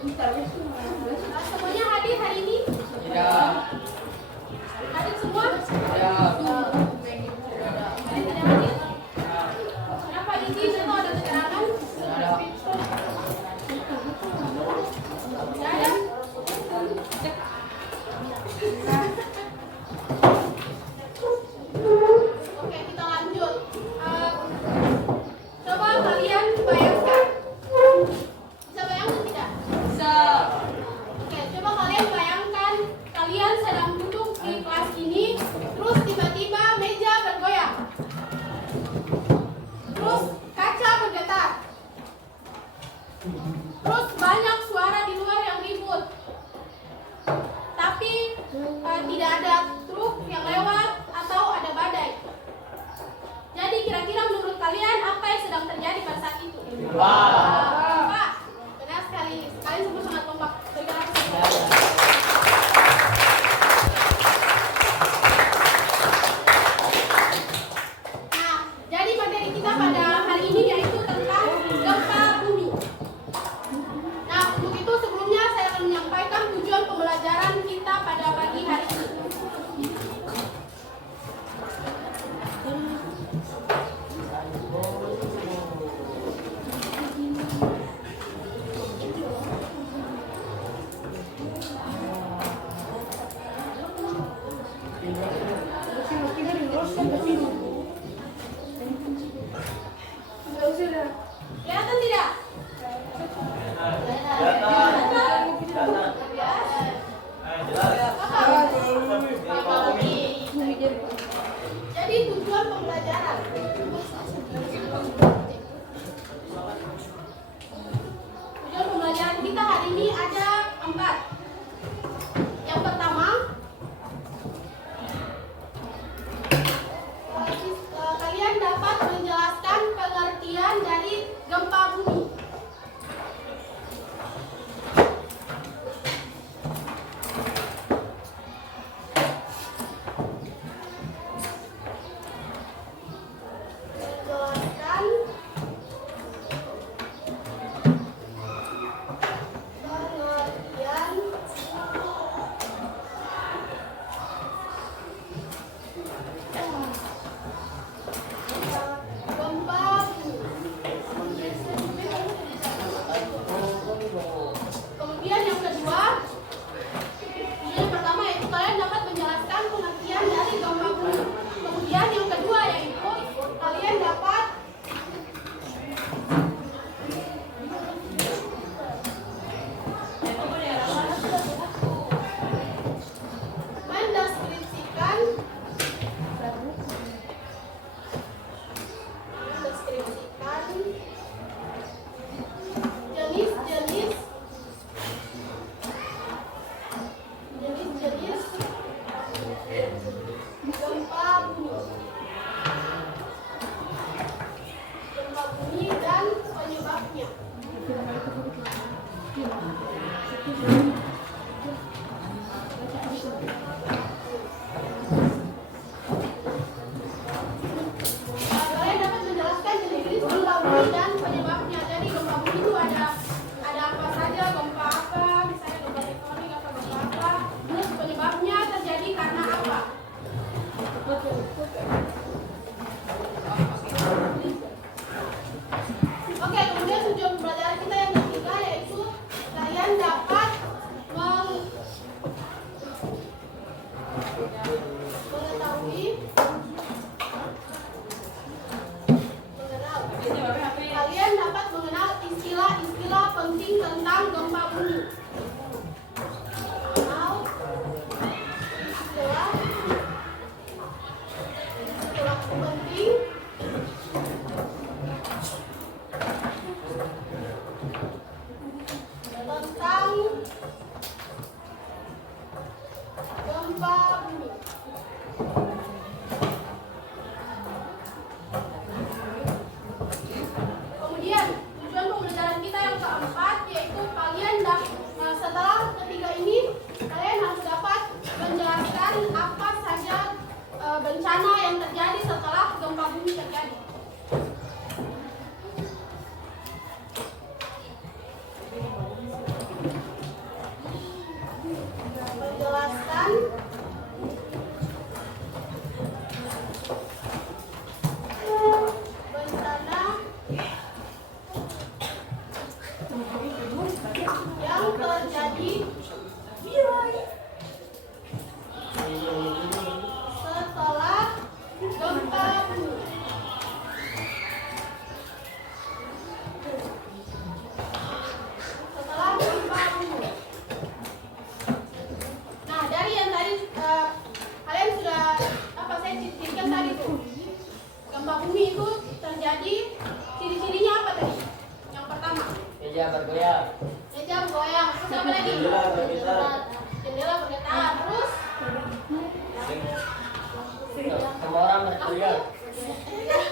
Semuanya hadir hari ini? Ya. Hadir semua? Ya. Ada tidak hadir? Kenapa izin atau ada keterangan? Ada. Tidak ada? Oke, kita lanjut. Coba kalian bayangkan. Bisa bayangkan tidak? Bisa. Oke, coba kalian bayangkan kalian sedang duduk di kelas ini, terus tiba-tiba meja bergoyang. Terus kaca bergetar. Terus banyak suara di luar yang ribut. Tapi tidak ada truk yang lewat atau ada badai. Jadi kira-kira menurut kalian apa yang sedang terjadi pada saat itu? Pak, benar sekali. Kalian semua sangat kompak. Berikan aku semangat. Nah, jadi materi kita pada hari ini yaitu tentang gempa bumi. Nah, untuk itu sebelumnya saya akan menyampaikan tujuan pembelajaran kita pada pagi hari ini. Kelihatan tidak? Jadi tujuan pembelajaran. Tujuan pembelajaran kita hari ini ada 4. Yang pertama, kalian dapat menjelaskan pengertian dari gempa bumi. Menjelaskan pengertian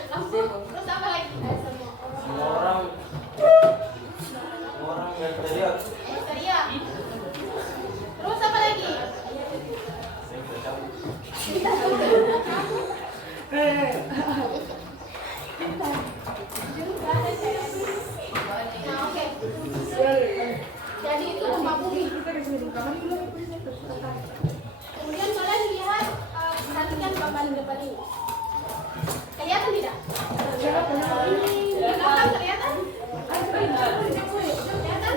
lampu. Terus apa lagi? Semua orang yang teriak. Teriak. Terus apa lagi? Nah, oke. Jadi itu gempa bumi. Kemudian kalian lihat, perhatikan gambar di depan ini. Kelihatan tidak? Di belakang kelihatan? Kelihatan?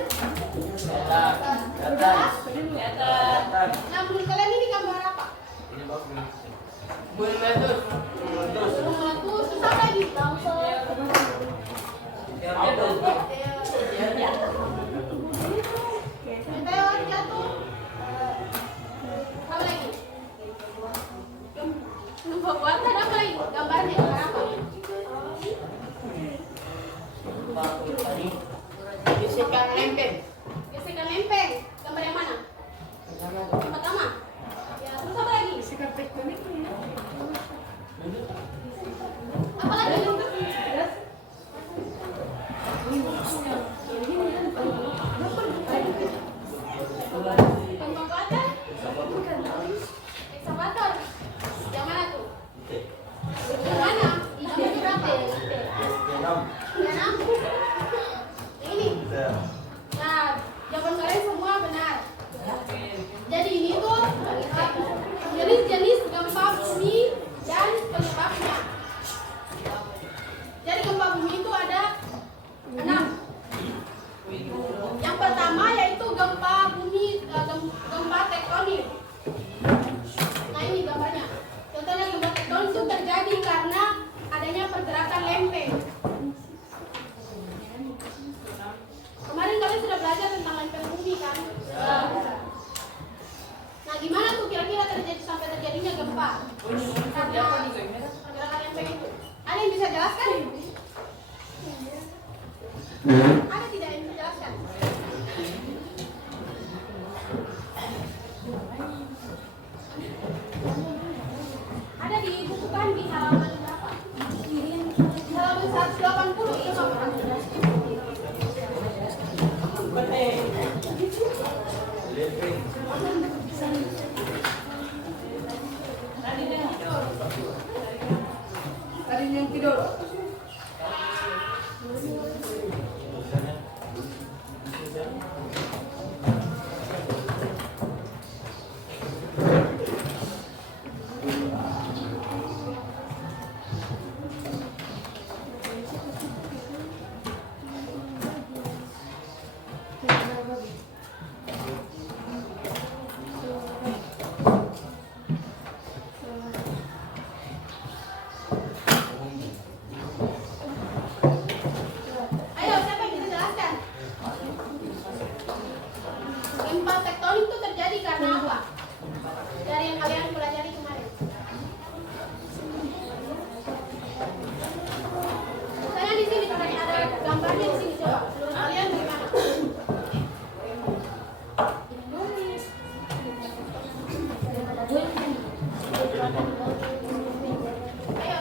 Nah, menurut kalian ini gambar apa? Bumi meletus. Terus apa lagi? Meteor jatuh. Apa lagi? Gempa buatan apa lagi? Gambarnya gambar apa? Gesekan lempeng. Gesekan lempeng. Gambar yang mana? Yang pertama. Ya, terus apa lagi? Apa lagi? Gempa buatan? Ekskavator. Yang mana tuh? Yang mana? Yang berapa? Yang 6. Ini. Nah, jawaban kalian semua benar. Jadi ini tuh jenis-jenis gempa bumi dan penyebabnya. Jadi gempa bumi itu ada 6. Yang pertama yaitu gempa bumi, gempa tektonik. Nah ini gambarnya. Contohnya gempa tektonik itu terjadi karena adanya pergerakan lempeng. Kemarin kalian sudah belajar tentang lempeng bumi kan? Nah gimana tuh kira-kira sampai terjadinya gempa? Karena pergerakan lempeng itu. Ada yang bisa jelaskan? Ada tidak yang bisa jelaskan? Ada di buku kan di halaman berapa? Di halaman 180 itu sama. Tadi yang tidur. Ayo, siapa yang bisa jelaskan? Gempa tektonik itu terjadi karena apa? Dari yang kalian pelajari kemarin. Misalnya di sini ada gambarnya di sini coba. Menurut kalian bagaimana? Ayo,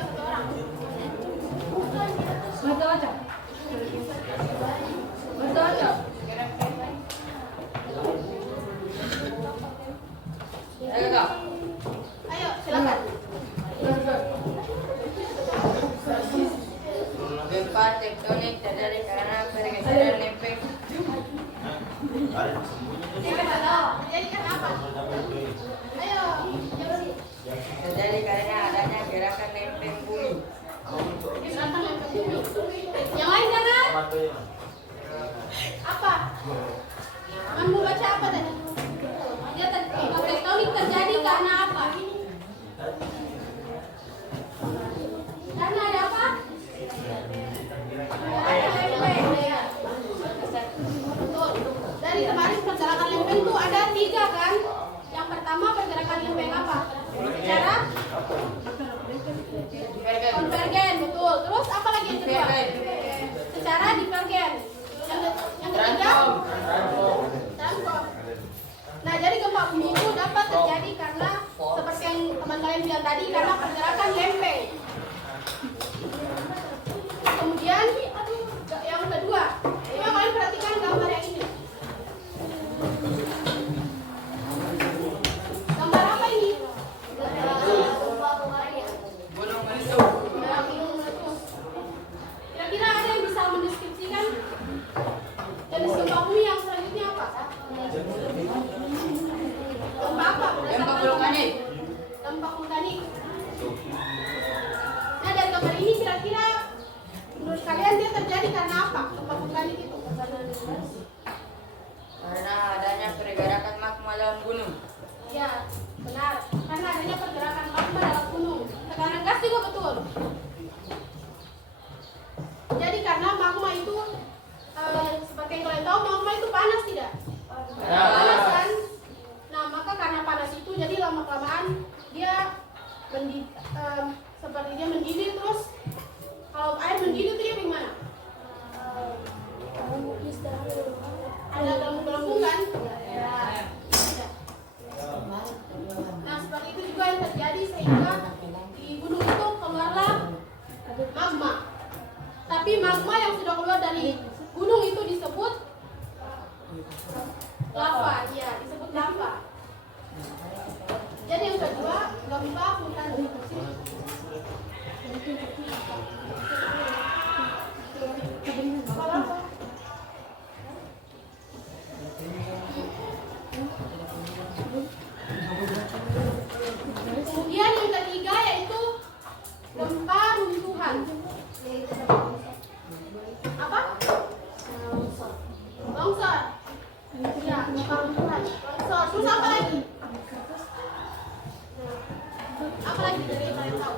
satu orang. Baca. Ayo, silakan. Gempa tektonik terjadi karena pergeseran lempeng. Jadi kenapa? Ayo, Terjadi karena adanya gerakan lempeng bumi. gerakan lempeng bumi. Yang lain jangan. Apa? Kamu baca apa tadi? Dia gempa tektonik terjadi karena apa? Karena ada apa? Ada lempeng. Betul. Dari kemarin pergerakan lempeng itu ada 3 kan? Yang pertama pergerakan lempeng apa? Secara konvergen, betul. Terus apa lagi yang kedua? Secara divergen. Yang ketiga? Transform. Nah, jadi gempa bumi itu dapat terjadi karena seperti yang teman kalian bilang tadi, karena pergerakan lempeng. gambar ini kira-kira menurut kalian dia terjadi karena apa? Gempa vulkanik itu? Karena adanya pergerakan magma dalam gunung. Ya, benar. Karena adanya pergerakan magma dalam gunung. Tekanan gas juga betul. Jadi karena magma itu seperti yang kalian tahu, magma itu panas tidak? Panas kan? Nah, maka karena panas itu jadi lama-kelamaan dia seperti dia mendidih. Terus kalau air mendidih itu dia bagaimana? Ada gelembung kan? Ya. Tidak. Nah, seperti itu juga yang terjadi sehingga di gunung itu keluarlah magma. Tapi magma yang sudah keluar dari gunung itu disebut lava. Ya, disebut lava. Jadi yang kedua, gempa vulkanik. Kemudian yang ketiga yaitu gempa runtuhan. Apa? Longsor. Ya, gempa runtuhan. Longsor. Terus apa lagi? Apa lagi dari yang kalian tahu?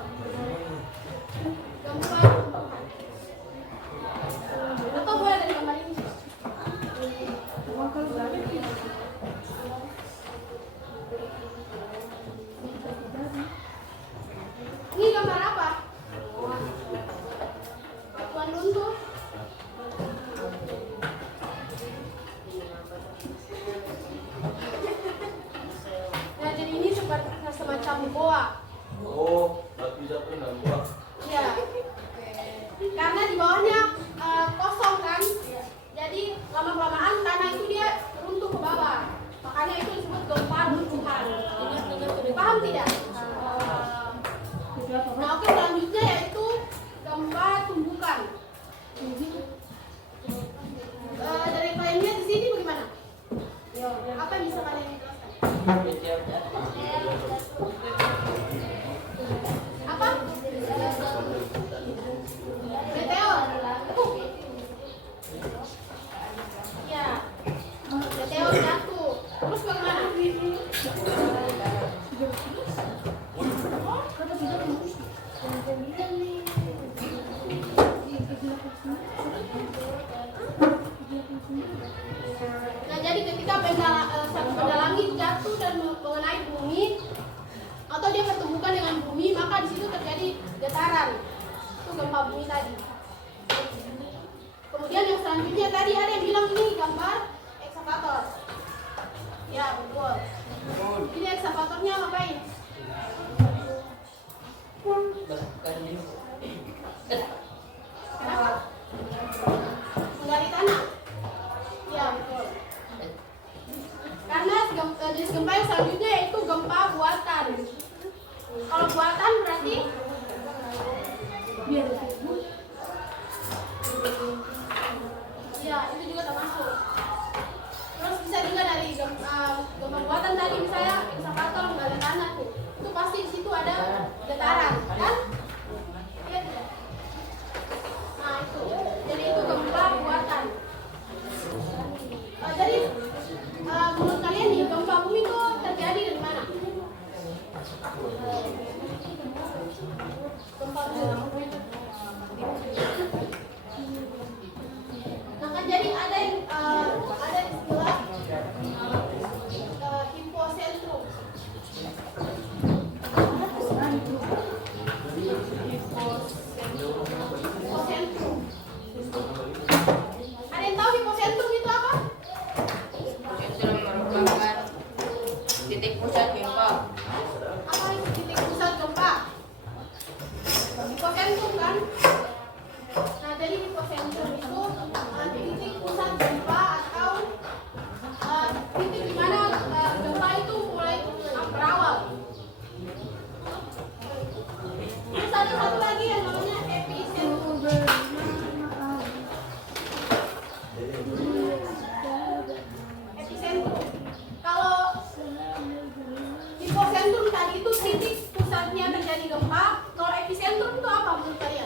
Gempa runtuhan. Atau boleh dari gambar ini? Ini gambar apa? Batuan runtuh. Nah, jadi ini seperti semacam goa. Oh, tapi bisa pun nambah. Ya. Karena di bawahnya kosong kan. Jadi lama-kelamaan tanah itu dia runtuh ke bawah. Makanya itu disebut gempa runtuhan. Paham tidak? Nah, oke, selanjutnya yaitu gempa tumbukan. Dari kalian lihat di sini bagaimana? Apa yang bisa kalian jelaskan? Apa? Meteor. Ya. Meteor jatuh. Terus bagaimana? Nah, jadi ketika satu benda langit jatuh dan mengenai bumi atau dia bertemukan dengan bumi, maka di situ terjadi getaran. Itu gempa bumi tadi. Kemudian yang selanjutnya tadi ada yang bilang ini gambar ekskavator. Ya, betul. Ini ekskavatornya ngapain? Kenapa? Menggali tanah. Ya, betul. Karena jenis gempa yang selanjutnya yaitu gempa buatan. Kalau buatan berarti ya, itu juga termasuk. Terus bisa juga dari gempa buatan tadi, misalnya ekskavator menggali tanah tuh. Itu pasti di situ ada getaran, kan? Iya tidak? Nah, itu. Jadi itu gempa buatan. Jadi menurut kalian nih, gempa bumi itu terjadi dari mana? Gempa bumi. Nah, kan jadi ada istilah hipocentrum. Hipocentrum. Ada yang tahu hipocentrum itu apa? Itu merupakan titik pusat gempa. Apa itu titik pusat gempa? Hipocentrum kan? Nah, jadi hipocentrum itu titik pusat gempa atau titik di mana gempa itu mulai berawal. Terus ada satu lagi yang namanya epicentrum. Epicentrum. Kalau hipocentrum tadi itu titik pusatnya terjadi gempa, kalau epicentrum itu apa menurut kalian?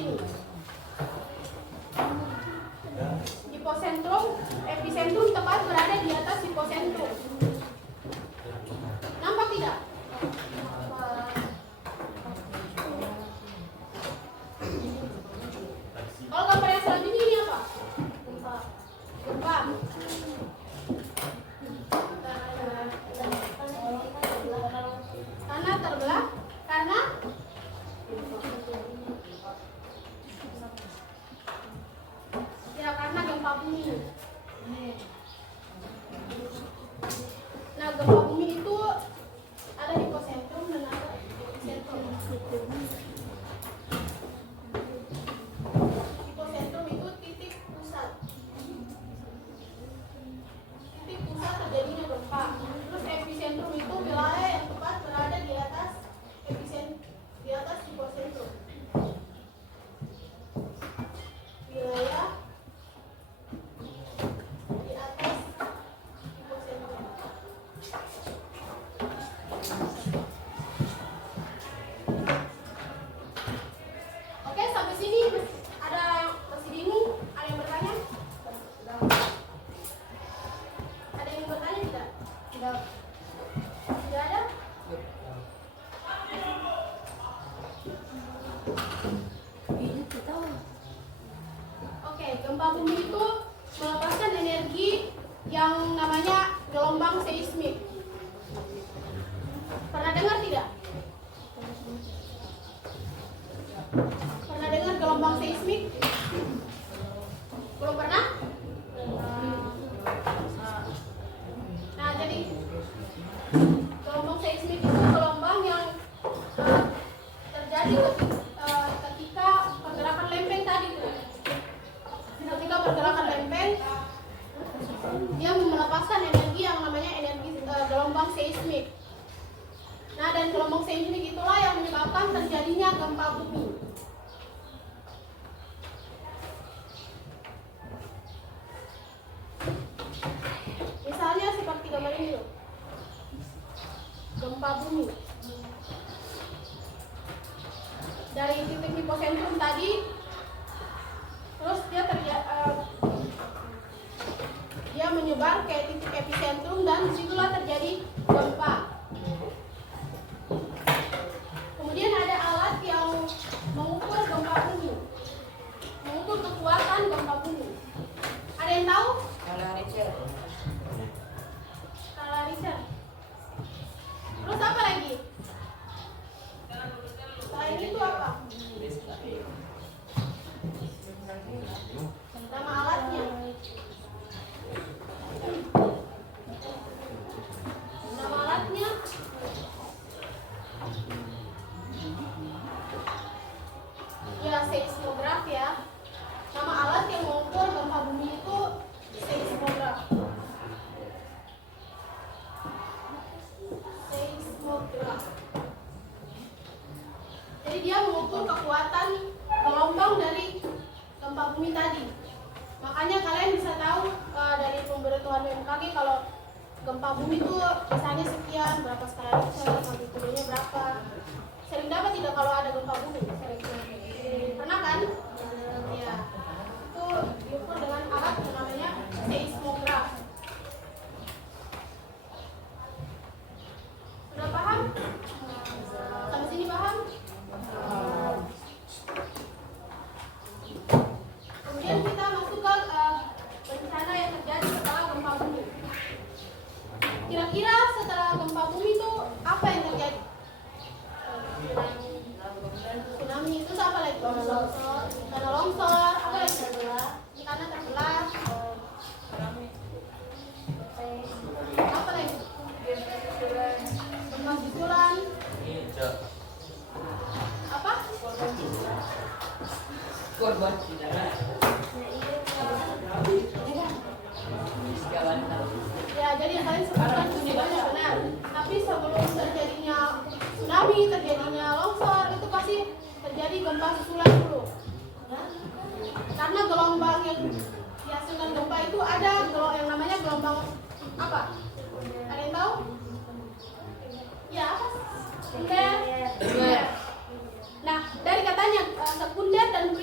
sini. Hipocentrum, epicentrum tepat berada di atas hipocentrum. Nampak tidak? Kalau gambar yang selanjutnya ini apa? Gempa. Karena terbelah, karena ya karena gempa bumi. Nah, gempa bumi itu ada hipocentrum dan ada epicentrum. Hipocentrum itu titik pusat. Titik pusat terjadinya gempa. Terus epicentrum itu wilayah yang tepat berada di atas hipocentrum. Wilayah di atas hipocentrum. Oke, sampai sini ada yang masih bingung? Ada yang bertanya? Ada yang bertanya tidak? Tidak. Tidak ada? Oke, gempa bumi itu melepaskan energi yang namanya gelombang seismik. Pernah dengar tidak? Pernah dengar gelombang seismik? Belum pernah? Nah, jadi gelombang seismik itu gelombang yang terjadi ketika pergerakan lempeng tadi tuh. Ketika pergerakan lempeng, dia melepaskan energi yang namanya energi gelombang seismik. Nah, dan gelombang seismik itulah yang menyebabkan terjadinya gempa bumi. Misalnya seperti gambar ini loh. Gempa bumi. Dari titik hipocentrum tadi, terus dia menyebar ke titik epicentrum dan disitulah terjadi gempa. Kemudian ada alat yang mengukur gempa bumi, mengukur kekuatan gempa bumi. Ada yang tahu? Skala Richter. Terus apa lagi? Selain itu apa? Nama alatnya. Nama alatnya ya seismograf ya. Nama alat yang mengukur gempa bumi itu seismograf. Seismograf. Jadi dia mengukur kekuatan gelombang dari gempa bumi tadi. Makanya kalian bisa tahu dari pemberitahuan BMKG kalau gempa bumi itu misalnya sekian, berapa skala Richter, magnitudonya berapa. Sering dapat tidak kalau ada gempa bumi? Pernah kan? Ya. Itu diukur dengan alat yang namanya seismograf. Sudah paham? Sampai sini paham? Kemudian kita masuk ke bencana yang terjadi setelah gempa bumi. Kira-kira setelah gempa bumi itu apa yang terjadi? Tsunami itu apa lagi? Tanah longsor, apa lagi? Tanah terbelah. Apa lagi? Gempa susulan. Apa? Korban. Ya, jadi yang kalian sebutkan tujuannya benar. Tapi sebelum terjadinya tsunami, terjadinya longsor, itu pasti terjadi gempa susulan dulu. Karena gelombang yang dihasilkan gempa itu ada yang namanya gelombang apa? Ada yang tahu? Ya, apa? Sekunder. Nah, dari katanya sekunder dan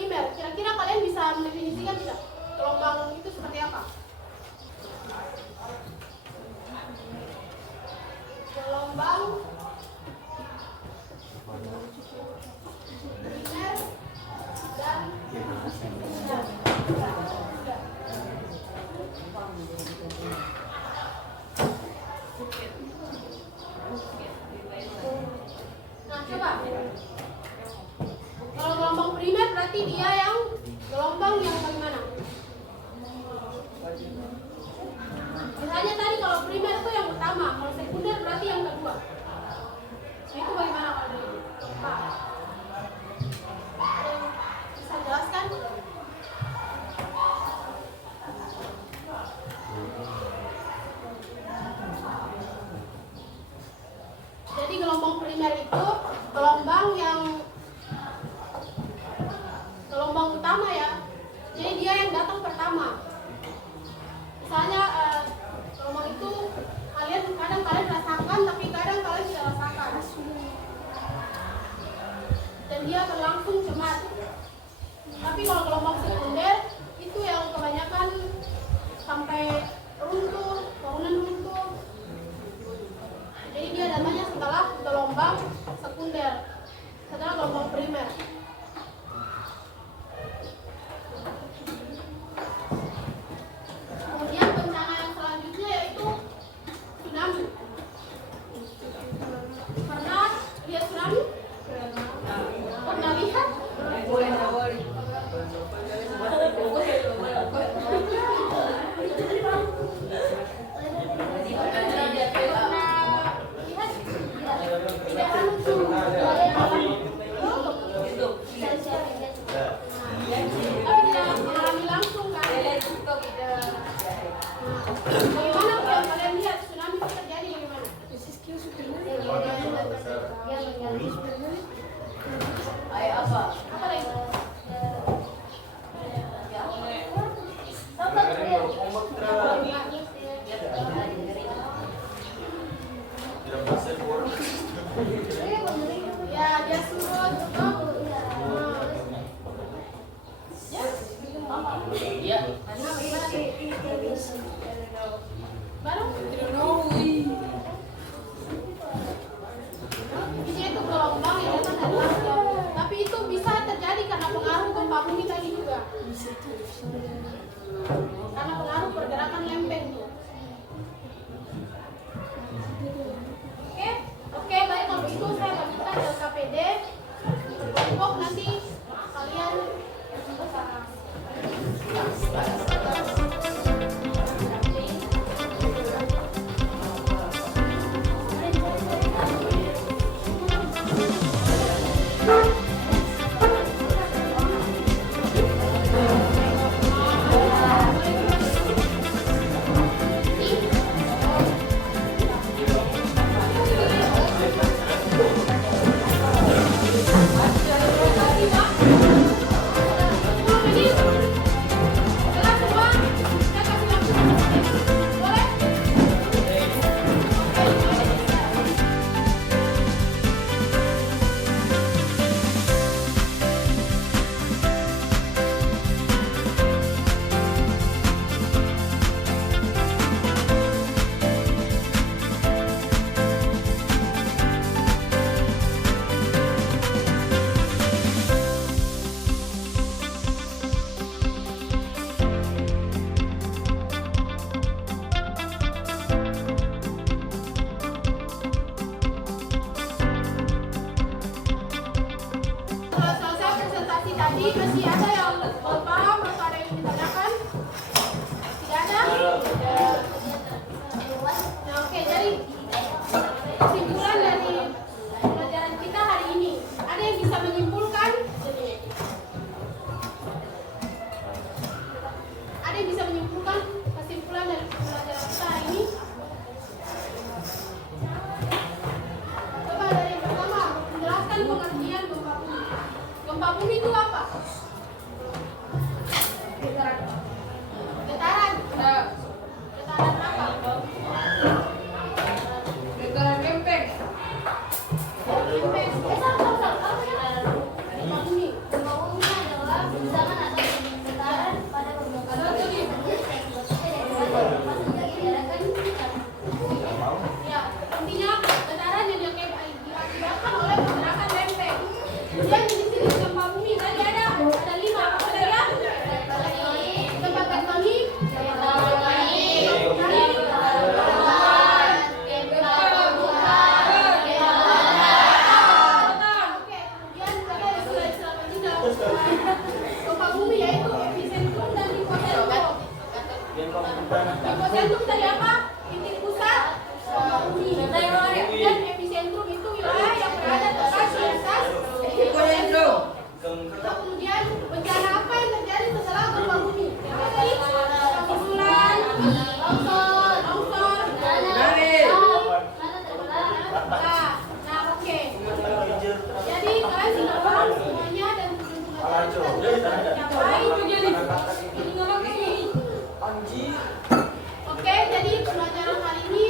Nah, coba. Kalau gelombang primer berarti dia yang gelombang yang bagaimana? Misalnya tadi kalau primer itu yang pertama, kalau sekunder berarti yang kedua. Nah, itu bagaimana kalau dari Pak? Ada yang bisa jelaskan? Jadi gelombang primer itu gelombang utama ya. Jadi dia yang datang pertama. Misalnya gelombang itu kadang kalian rasakan, tapi kadang kalian tidak rasakan. Dan dia berlangsung cepat. Tapi kalau gelombang sekunder itu yang kebanyakan sampai runtuh, bangunan runtuh. Jadi dia namanya setelah gelombang sekunder, setelah gelombang primer. Kemudian bencana yang selanjutnya yaitu tsunami. Pernah lihat tsunami? Pernah lihat? Bagaimana yang kalian lihat tsunami itu terjadi bagaimana? Apa lagi? Ya, dia surut. Iya. Baru? Ini itu gelombang yang datang dari laut. Tapi itu bisa terjadi karena pengaruh gempa bumi tadi juga. Karena pengaruh pergerakan lempeng tuh. Oke, baik kalau begitu saya bagikan LKPD berkelompok nanti kalian tadi masih ada yang belum paham atau ada yang ditanyakan? Tidak ada? Nah, oke, jadi kesimpulan dari pelajaran kita hari ini, ada yang bisa menyimpulkan? Ada yang bisa menyimpulkan kesimpulan dari pelajaran kita hari ini? Coba dari yang pertama, menjelaskan pengertian gempa bumi. Gempa bumi itu apa? Getaran. Getaran apa? Getaran lempeng. Lempeng. Gempa bumi. Gempa bumi adalah guncangan atau getaran pada permukaan bumi. Ya, intinya getaran yang diakibatkan oleh pergerakan lempeng. Kemudian di sini gempa bumi tadi ada Gempa bumi yaitu epicentrum dan hipocentrum. Hipocentrum tadi apa? Titik pusat gempa bumi. Dan epicentrum itu wilayah yang berada tepat di atas hipocentrum. Kemudian bencana apa yang terjadi setelah gempa bumi? Susulan, longsor, nah, oke. Jadi kalian sudah paham semuanya dan Oke, jadi pelajaran kali ini